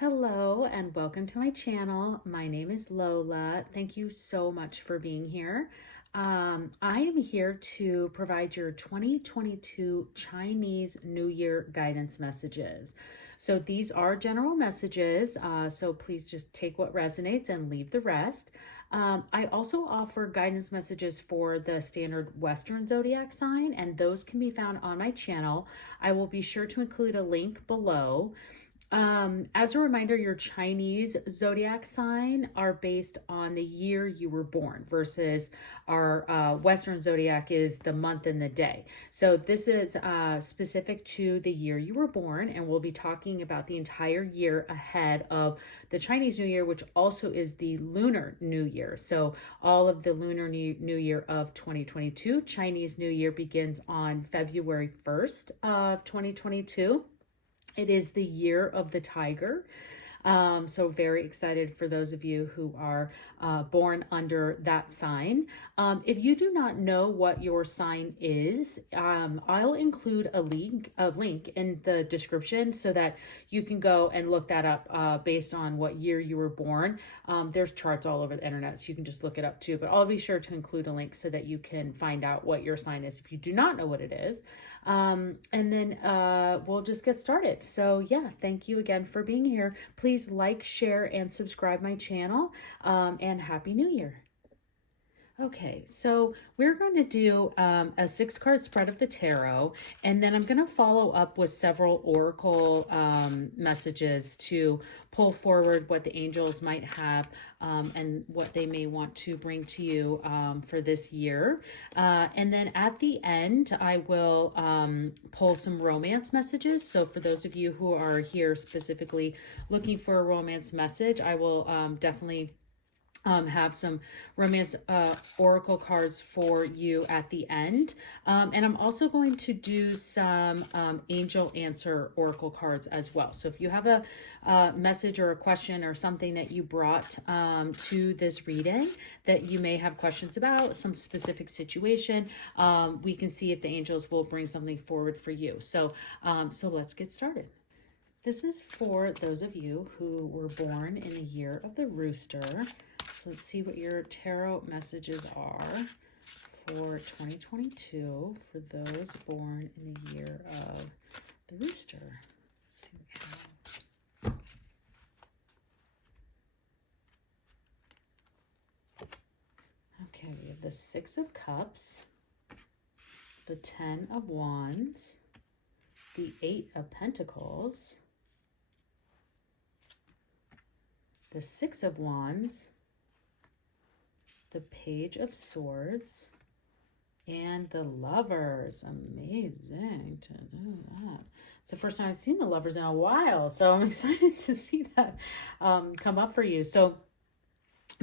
Hello and welcome to my channel. My name is Lola. Thank you so much for being here. I am here to provide your 2022 Chinese New Year guidance messages. So these are general messages, so please just take what resonates and leave the rest. I also offer guidance messages for the standard Western zodiac sign, and those can be found on my channel. I will be sure to include a link below. As a reminder, your Chinese zodiac sign are based on the year you were born versus our Western zodiac is the month and the day. So this is specific to the year you were born, and we'll be talking about the entire year ahead of the Chinese New Year, which also is the Lunar New Year. So all of the Lunar New Year of 2022, Chinese New Year begins on February 1st of 2022. It is the year of the tiger. So very excited for those of you who are born under that sign. If you do not know what your sign is, I'll include a link in the description so that you can go and look that up based on what year you were born. There's charts all over the internet, so you can just look it up too, but I'll be sure to include a link so that you can find out what your sign is if you do not know what it is. And then we'll just get started. So yeah, thank you again for being here. Please like, share, and subscribe my channel, and Happy New Year. Okay, so we're going to do a 6-card spread of the tarot, and then I'm going to follow up with several oracle messages to pull forward what the angels might have and what they may want to bring to you for this year. And then at the end, I will pull some romance messages. So for those of you who are here specifically looking for a romance message, I will definitely have some romance oracle cards for you at the end. And I'm also going to do some angel answer oracle cards as well. So if you have a message or a question or something that you brought to this reading that you may have questions about, some specific situation, we can see if the angels will bring something forward for you. So let's get started. This is for those of you who were born in the year of the rooster. So let's see what your tarot messages are for 2022 for those born in the year of the rooster. Let's see what we have. Okay, we have the 6 of Cups, the 10 of Wands, the 8 of Pentacles, the 6 of Wands, the Page of Swords, and the Lovers. Amazing to do that. It's the first time I've seen the Lovers in a while, so I'm excited to see that come up for you. So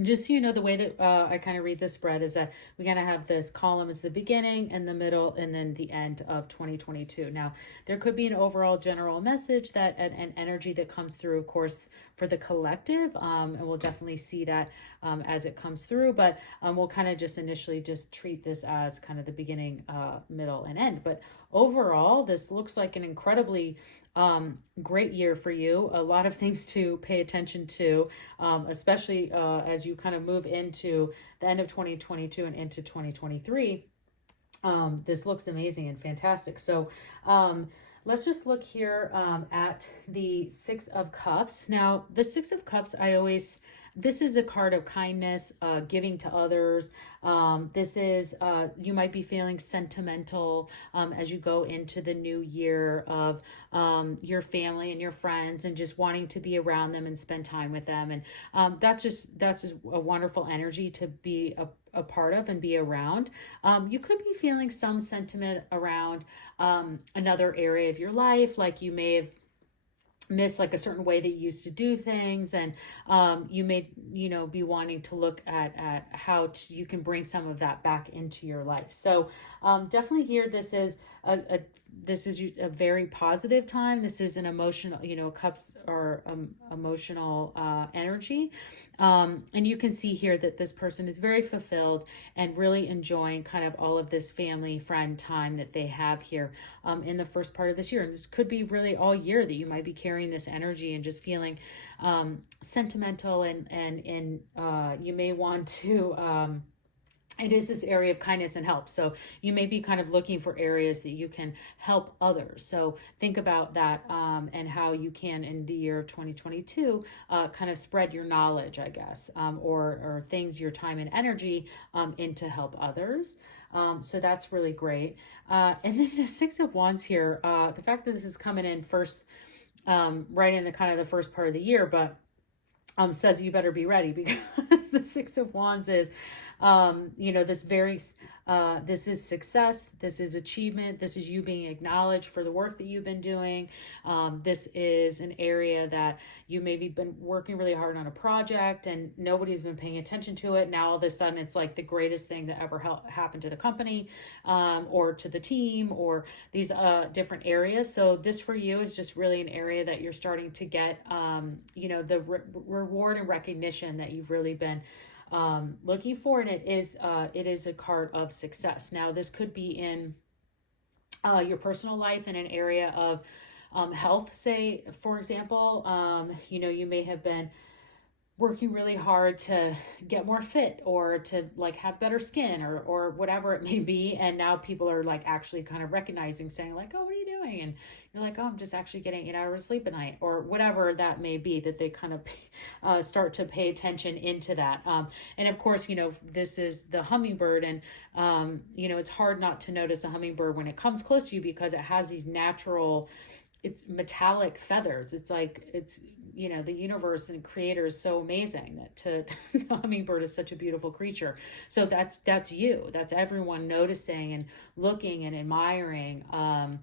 just so you know, the way that I kind of read this spread is that we kind of have this column as the beginning and the middle and then the end of 2022. Now, there could be an overall general message that an energy that comes through, of course, for the collective, and we'll definitely see that as it comes through, but we'll kind of just initially just treat this as kind of the beginning, middle, and end. But overall, this looks like an incredibly great year for you. A lot of things to pay attention to, especially as you kind of move into the end of 2022 and into 2023. This looks amazing and fantastic. So let's just look here at the 6 of Cups. Now, the 6 of Cups, this is a card of kindness, giving to others. This is, you might be feeling sentimental as you go into the new year of your family and your friends and just wanting to be around them and spend time with them. And that's just a wonderful energy to be a part of and be around. You could be feeling some sentiment around another area of your life, like you may have miss like a certain way that you used to do things, and you may be wanting to look at how you can bring some of that back into your life. So definitely here, this is this is a very positive time. This is an emotional, cups or emotional energy. And you can see here that this person is very fulfilled and really enjoying kind of all of this family friend time that they have here in the first part of this year. And this could be really all year that you might be carrying this energy and just feeling sentimental, and you may want to it is this area of kindness and help. So you may be kind of looking for areas that you can help others. So think about that and how you can, in the year of 2022, kind of spread your knowledge, I guess, or things, your time and energy in to help others. So that's really great. And then the Six of Wands here, the fact that this is coming in first, right in the kind of the first part of the year, but says you better be ready, because the Six of Wands is, this is success, this is achievement, this is you being acknowledged for the work that you've been doing. This is an area that you maybe been working really hard on a project and nobody's been paying attention to it. Now all of a sudden it's like the greatest thing that ever happened to the company, or to the team, or these different areas. So this for you is just really an area that you're starting to get, the reward and recognition that you've really been looking for. And it is a card of success. Now this could be in your personal life, in an area of health, say, for example. You may have been working really hard to get more fit, or to like have better skin, or whatever it may be. And now people are like actually kind of recognizing, saying like, oh, what are you doing? And you're like, oh, I'm just actually getting 8 hours of sleep at night, or whatever that may be, that they kind of start to pay attention into that. And of course, this is the hummingbird, and it's hard not to notice a hummingbird when it comes close to you, because it has these natural, it's metallic feathers. It's like, the universe and creator is so amazing that the hummingbird is such a beautiful creature. So that's you. That's everyone noticing and looking and admiring, how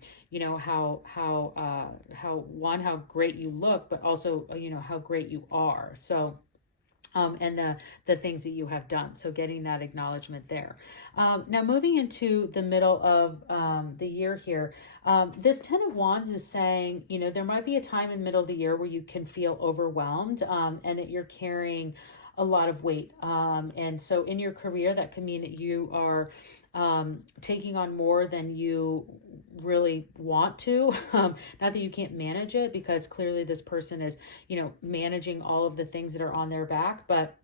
great you look, but also, how great you are. So, and the things that you have done. So getting that acknowledgement there. Now moving into the middle of the year here, this 10 of Wands is saying, there might be a time in the middle of the year where you can feel overwhelmed, and that you're carrying a lot of weight. And so in your career, that can mean that you are taking on more than you really want to. Not that you can't manage it, because clearly this person is, managing all of the things that are on their back, but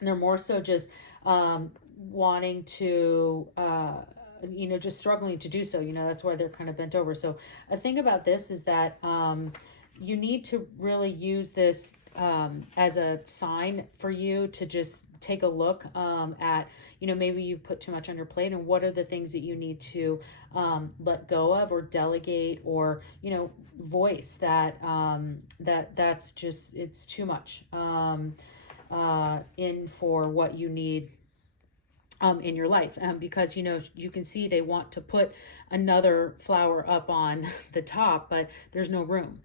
they're more so just wanting to, just struggling to do so. That's why they're kind of bent over. So a thing about this is that you need to really use this as a sign for you to just take a look at, maybe you've put too much on your plate, and what are the things that you need to let go of, or delegate, or, voice that, that's just, it's too much in for what you need in your life, because you can see they want to put another flower up on the top, but there's no room.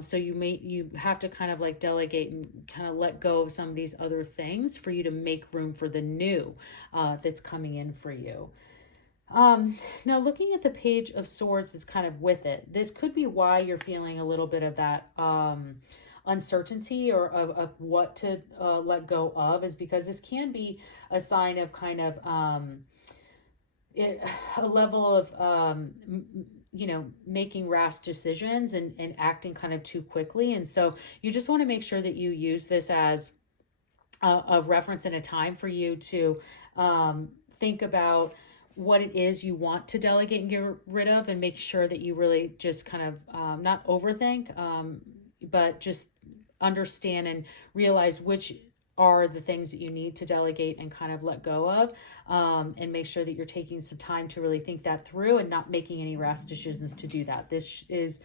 So you have to kind of like delegate and kind of let go of some of these other things for you to make room for the new that's coming in for you. Now looking at the Page of Swords is kind of with it. This could be why you're feeling a little bit of that uncertainty, or of what to let go of, is because this can be a sign of kind of a level of making rash decisions and acting kind of too quickly. And so you just want to make sure that you use this as a reference and a time for you to think about what it is you want to delegate and get rid of, and make sure that you really just kind of not overthink, but just understand and realize which are the things that you need to delegate and kind of let go of, and make sure that you're taking some time to really think that through and not making any rash decisions to do that. This is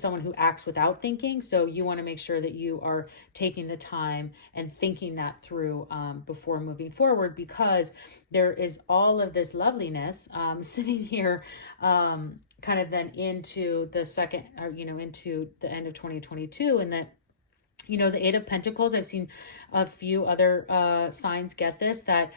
someone who acts without thinking, so you want to make sure that you are taking the time and thinking that through before moving forward, because there is all of this loveliness sitting here kind of then into the second, or into the end of 2022, and that The Eight of Pentacles, I've seen a few other signs get this, that,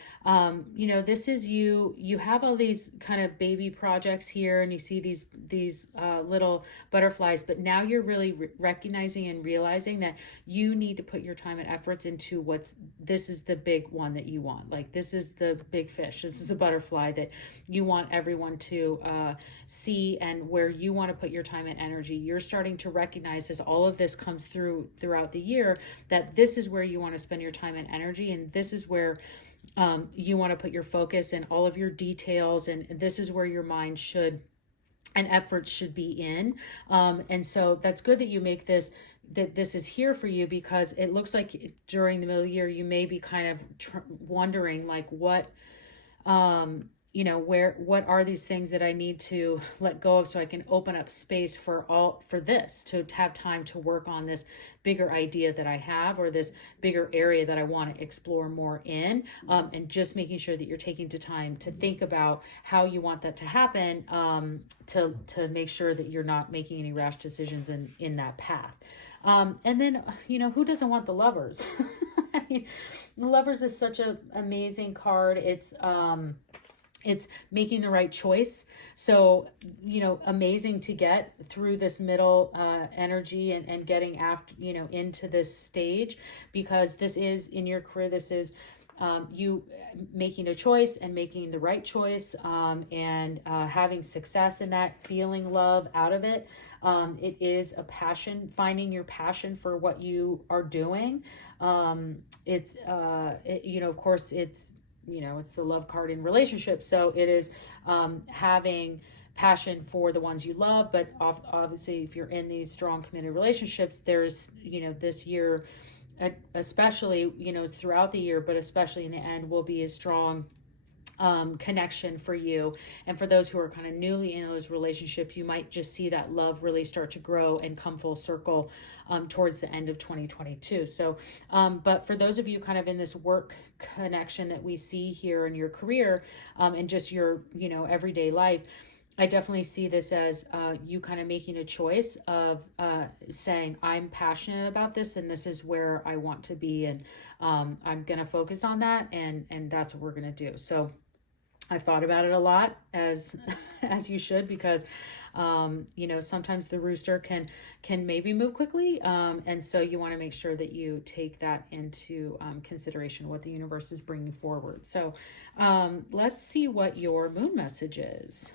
this is you have all these kind of baby projects here, and you see these little butterflies, but now you're really recognizing and realizing that you need to put your time and efforts into this is the big one that you want. Like, this is the big fish. This is the butterfly that you want everyone to see, and where you want to put your time and energy. You're starting to recognize, as all of this comes throughout the year, that this is where you want to spend your time and energy, and this is where you want to put your focus and all of your details, and this is where your mind should and efforts should be in. And so that's good that you make this, that this is here for you, because it looks like during the middle of the year you may be kind of wondering, like, what what are these things that I need to let go of so I can open up space for this, to have time to work on this bigger idea that I have, or this bigger area that I want to explore more in, and just making sure that you're taking the time to think about how you want that to happen, to make sure that you're not making any rash decisions in that path. And then, who doesn't want the Lovers? I mean, the Lovers is such an amazing card. It's making the right choice. So, amazing to get through this middle energy and getting after, into this stage, because this is in your career. This is you making a choice and making the right choice, and having success in that, feeling love out of it. It is a passion, finding your passion for what you are doing. Of course, it's the love card in relationships. So it is having passion for the ones you love, but obviously if you're in these strong committed relationships, there's, this year, especially, throughout the year, but especially in the end, will be a strong connection for you. And for those who are kind of newly in those relationships, you might just see that love really start to grow and come full circle towards the end of 2022. So, but for those of you kind of in this work connection that we see here in your career, and just your, everyday life, I definitely see this as you kind of making a choice of saying, I'm passionate about this, and this is where I want to be, and I'm going to focus on that, and that's what we're going to do. So I've thought about it a lot, as you should, because sometimes the rooster can maybe move quickly, and so you want to make sure that you take that into consideration, what the universe is bringing forward. So let's see what your moon message is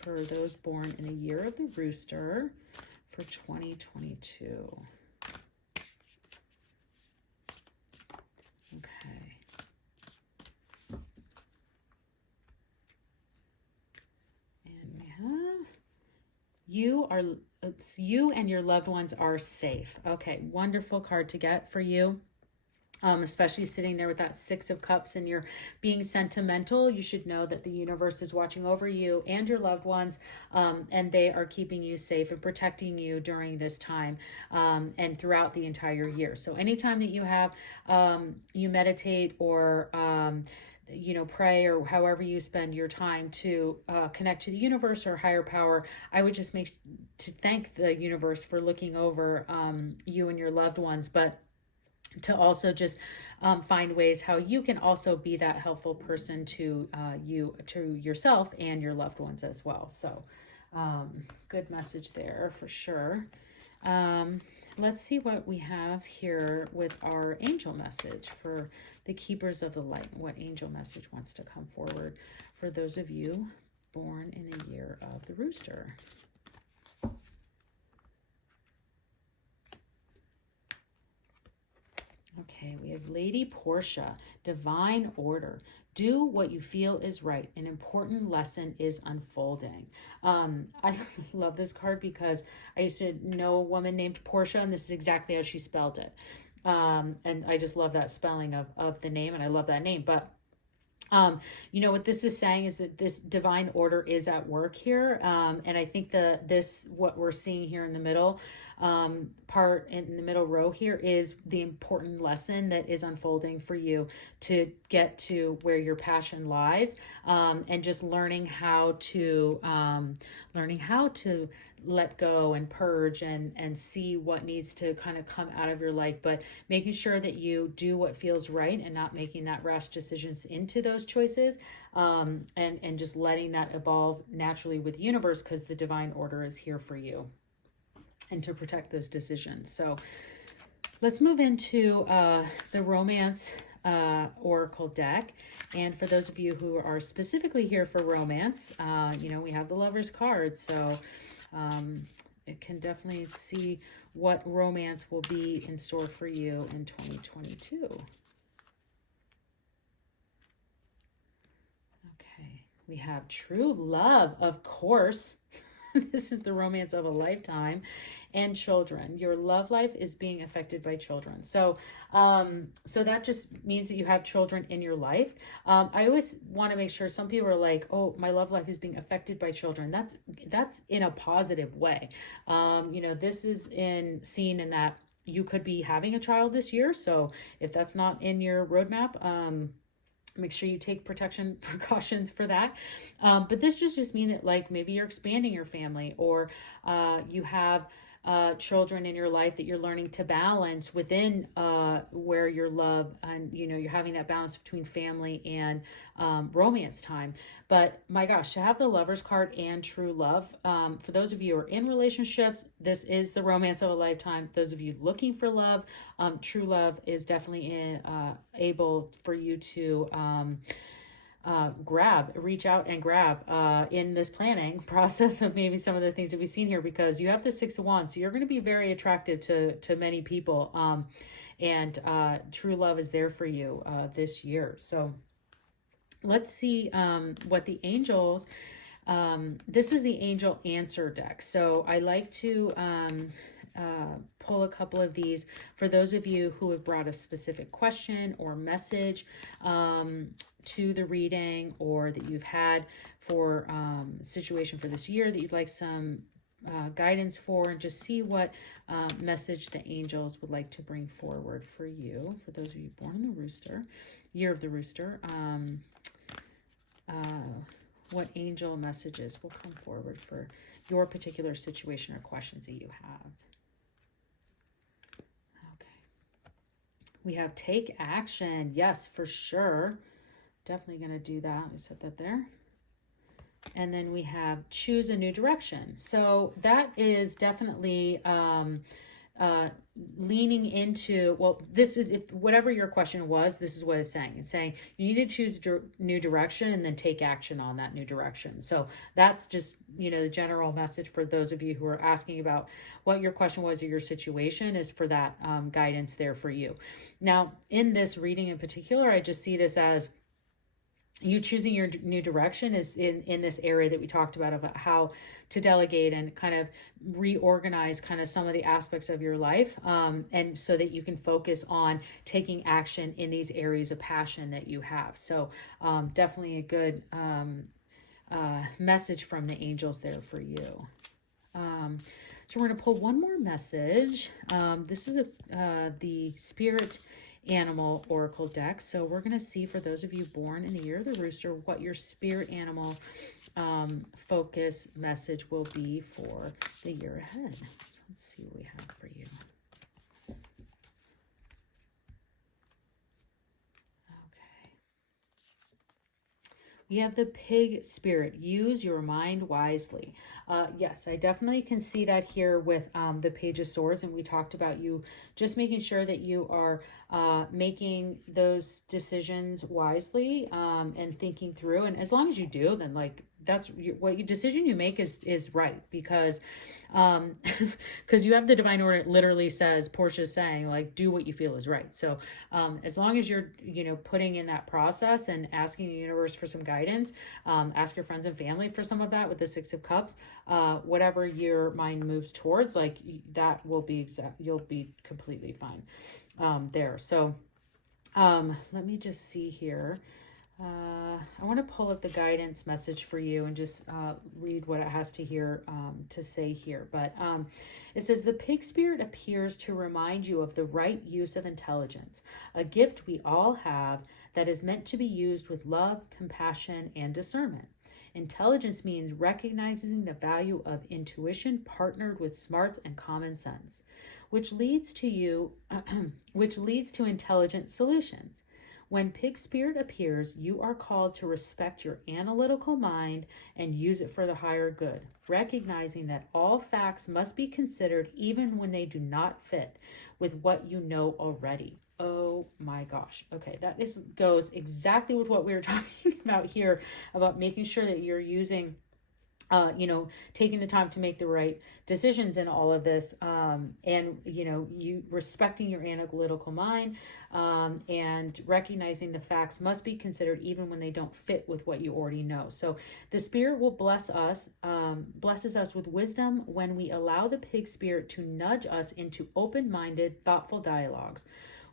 for those born in the year of the rooster for 2022. Okay. And we have you and your loved ones are safe. Okay, wonderful card to get for you. Especially sitting there with that Six of Cups and you're being sentimental. You should know that the universe is watching over you and your loved ones, and they are keeping you safe and protecting you during this time, and throughout the entire year. So anytime that you have, you meditate or pray, or however you spend your time to connect to the universe or higher power, I would just thank the universe for looking over you and your loved ones, but to also just find ways how you can also be that helpful person to yourself and your loved ones as well. So good message there for sure. Let's see what we have here with our angel message for the keepers of the light. What angel message wants to come forward for those of you born in the year of the rooster. Okay, we have Lady Portia, divine order. Do what you feel is right. An important lesson is unfolding. I love this card because I used to know a woman named Portia, and this is exactly how she spelled it. And I just love that spelling of the name, and I love that name. But what this is saying is that this divine order is at work here. And I think what we're seeing here in the middle part in the middle row here is the important lesson that is unfolding for you to get to where your passion lies, and just learning how to let go and purge and see what needs to kind of come out of your life, but making sure that you do what feels right and not making that rash decisions into those choices, and just letting that evolve naturally with the universe, because the divine order is here for you and to protect those decisions. So let's move into the romance oracle deck. And for those of you who are specifically here for romance, we have the Lover's card. So it can definitely see what romance will be in store for you in 2022. Okay, we have true love, of course. This is the romance of a lifetime, and children. Your love life is being affected by children. So that just means that you have children in your life. I always want to make sure, some people are like, oh, my love life is being affected by children. That's in a positive way. This is seen in that you could be having a child this year. So if that's not in your roadmap, make sure you take protection precautions for that. But this just mean that, like, maybe you're expanding your family, or you have children in your life that you're learning to balance within where your love, and you're having that balance between family and romance time. But my gosh, to have the Lover's card and true love, for those of you who are in relationships, this is the romance of a lifetime. Those of you looking for love, true love is definitely able for you to reach out and grab in this planning process of maybe some of the things that we've seen here, because you have the Six of Wands. So you're going to be very attractive to many people. And true love is there for you this year. So let's see what the angels, this is the angel answer deck. So I like to pull a couple of these for those of you who have brought a specific question or message to the reading, or that you've had for a situation for this year that you'd like some guidance for, and just see what message the angels would like to bring forward for you. For those of you born in the rooster, year of the rooster, what angel messages will come forward for your particular situation or questions that you have. Okay. We have take action. Yes, for sure. Definitely going to do that. Let me set that there. And then we have choose a new direction. So that is definitely leaning into, well, this is, if whatever your question was, this is what it's saying. It's saying you need to choose new direction and then take action on that new direction. So that's just, the general message for those of you who are asking about what your question was or your situation, is for that guidance there for you. Now, in this reading in particular, I just see this as you choosing your new direction is in this area that we talked about how to delegate and kind of reorganize kind of some of the aspects of your life, and so that you can focus on taking action in these areas of passion that you have. So definitely a good message from the angels there for you. So we're going to pull one more message. This is the Spirit Animal Oracle deck. So we're going to see, for those of you born in the year of the rooster, what your spirit animal focus message will be for the year ahead. So let's see what we have for you. We have the pig spirit. Use your mind wisely. Yes, I definitely can see that here with the Page of Swords. And we talked about you just making sure that you are making those decisions wisely, and thinking through. And as long as you do, then that's what your decision you make is right, because you have the divine order. It literally says, Portia's saying, do what you feel is right. So as long as you're putting in that process and asking the universe for some guidance, ask your friends and family for some of that with the Six of Cups, whatever your mind moves towards, that will be you'll be completely fine there. So let me just see here. I want to pull up the guidance message for you and just read what it has to say here. But it says, the pig spirit appears to remind you of the right use of intelligence, a gift we all have that is meant to be used with love, compassion, and discernment. Intelligence means recognizing the value of intuition partnered with smarts and common sense, which leads to intelligent solutions. When pig spirit appears, you are called to respect your analytical mind and use it for the higher good, recognizing that all facts must be considered even when they do not fit with what you know already. Oh my gosh. Okay, goes exactly with what we were talking about here, about making sure that you're using taking the time to make the right decisions in all of this, and you respecting your analytical mind, and recognizing the facts must be considered even when they don't fit with what you already know. So the spirit will blesses us with wisdom when we allow the pig spirit to nudge us into open-minded, thoughtful dialogues,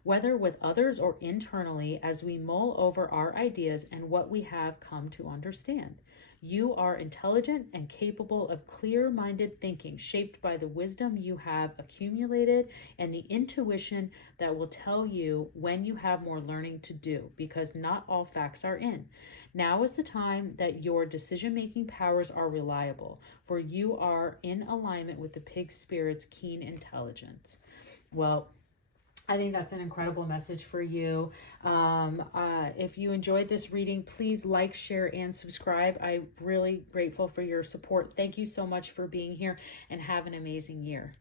whether with others or internally, as we mull over our ideas and what we have come to understand. You are intelligent and capable of clear-minded thinking, shaped by the wisdom you have accumulated and the intuition that will tell you when you have more learning to do, because not all facts are in. Now is the time that your decision-making powers are reliable, for you are in alignment with the pig spirit's keen intelligence. Well, I think that's an incredible message for you. If you enjoyed this reading, please like, share, and subscribe. I'm really grateful for your support. Thank you so much for being here, and have an amazing year.